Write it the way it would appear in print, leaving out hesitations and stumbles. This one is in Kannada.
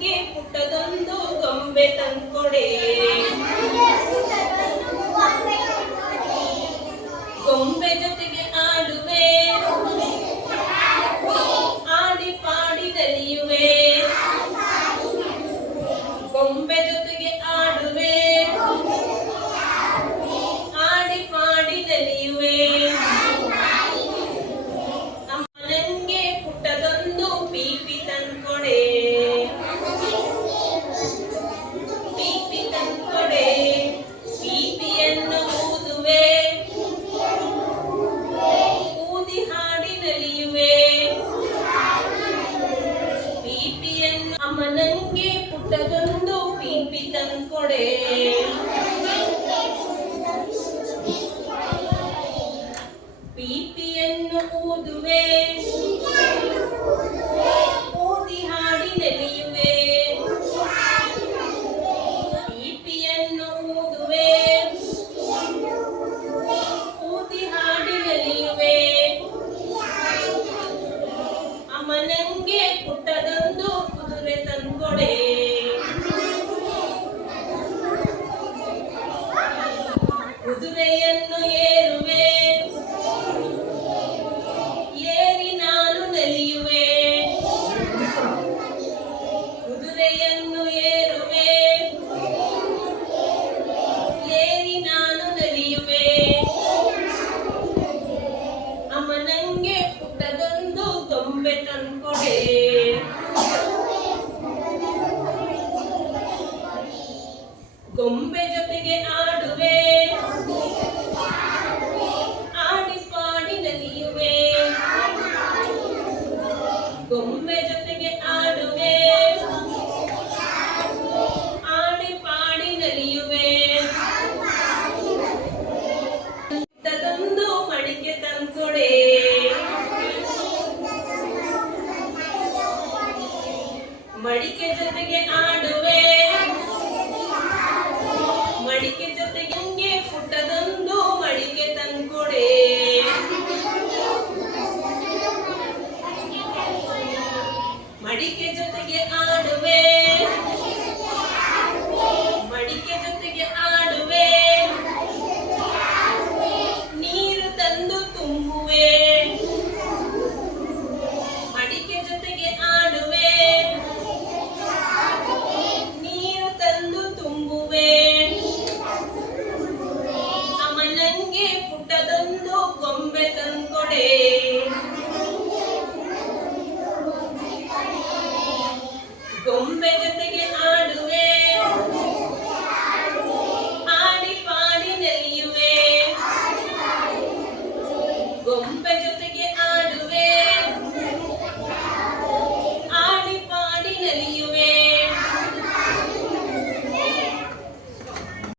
ಅಮ್ಮನಂಗೆ ಪುಟ್ಟದೊಂದು ಗೊಂಬೆ ತಂದ್ಕೊಡೆ. ಗೊಂಬೆ ಜೊತೆಗೆ ಆಡುವೆ, ಆಡಿ ಪಾಡಿ ನಲಿಯುವೆ. ಗೊಂಬೆ ಜೊತೆಗೆ ಆಡುವೆ, ಆಡಿ ಪಾಡಿ ನಲಿಯುವೆ. ಅಮ್ಮನಂಗೆ ಪುಟ್ಟದೊಂದು ಪೀಪಿ ತಂದ್ಕೊಡೆ. ಪೀಪಿ ತಂದ್ಕೊಡೆ. ಪೀಪಿಯನ್ನು ಊದುವೆ, ಊದಿ ಹಾಡಿ ನಲಿಯುವೆ. ಪೀಪಿಯನ್ನು ಅಮ್ಮನಂಗೆ ಪುಟ್ಟದೊಂದು ಪೀಪಿ ತಂದ್ಕೊಡೆ. ಪೀಪಿಯನ್ನು ಊದುವೆ, ಊದಿ ಹಾಡಿ ನಲಿಯುವೆ. ಪೀಪಿಯನ್ನು ಊದುವೆ, ಊದಿ ಹಾಡಿ ನಲಿಯುವೆ. ಅಮ್ಮನಂಗೆ ಪುಟ್ಟದೊಂದು ಕುದುರೆ ತಂದ್ಕೊಡೆ. ಕುದುರೆಯನ್ನು ಏರುವೆ, ಏರಿ ನಾನು ನಲಿಯುವೆ. ಕುದುರೆಯನ್ನು ಏರುವೆ, ಏರಿ ನಾನು ನಲಿಯುವೆ. ಅಮ್ಮನಂಗೆ ಪುಟ್ಟದೊಂದು ಗೊಂಬೆ ತಂದ್ಕೊಡೆ. ಗೊಂಬೆ ಜೊತೆಗೆ ಆಡುವೆ, ಆಡಿ ಪಾಡಿ ನಲಿಯುವೆ. ಗೊಂಬೆ ಜೊತೆಗೆ ಆಡುವೆ, ಆಡಿ ಪಾಡಿ ನಲಿಯುವೆ. ಪುಟ್ಟದೊಂದು ಮಡಿಕೆ ತಂದ್ಕೊಡೆ. ಮಡಿಕೆ ಜೊತೆಗೆ ಆಡುವೆ, ಮಡಿಕೆ ಜೊತೆಗೆ ಹಂಗೆ ಪುಟ್ಟದೊಂದು ಮಡಿಕೆ ತಂದ್ಕೊಡೆ. ಮಡಿಕೆ ಜೊತೆಗೆ ಆಡುವೆ, ಮಡಿಕೆ ಜೊತೆಗೆ ಆಡುವೆ. ನೀರು ತಂದು ತುಂಬುವೆ. ಮಡಿಕೆ ಜೊತೆಗೆ ಆಡುವೆ, ನೀರು ತಂದು ತುಂಬುವೆ. ಅಮ್ಮನಂಗೆ ಪುಟ್ಟದೊಂದು ಗೊಂಬೆ ತಂದ್ಕೊಡೆ. ಗೊಂಬೆ ಜೊತೆ